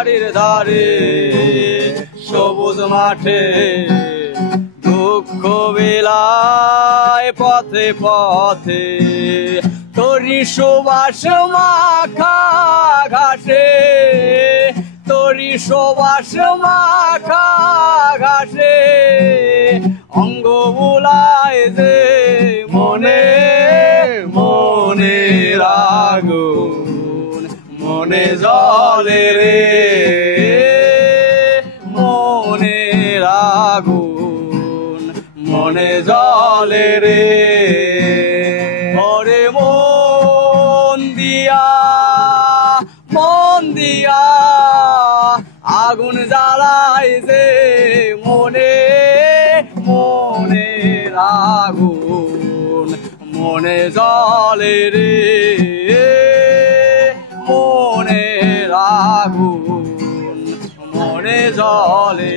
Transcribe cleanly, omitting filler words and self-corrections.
বাড়ির ধারে সবুজ মাঠে দুঃখ বিলায় পথে পথে তোরি সুবাস মাখা ঘাসে তোরি সুবাস মাখা ঘাসে অঙ্গ বুলায় যে মনে মনে আগুন মনে জলে রে মনে আগুন মনে জলে রে ওরে মন দিয়া আগুন জ্বালায় যে মনে মনে আগুন মনে জলে রে মনে আগুন মনে জলে।